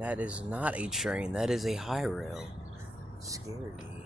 That is not a train. That is a high rail. Scary.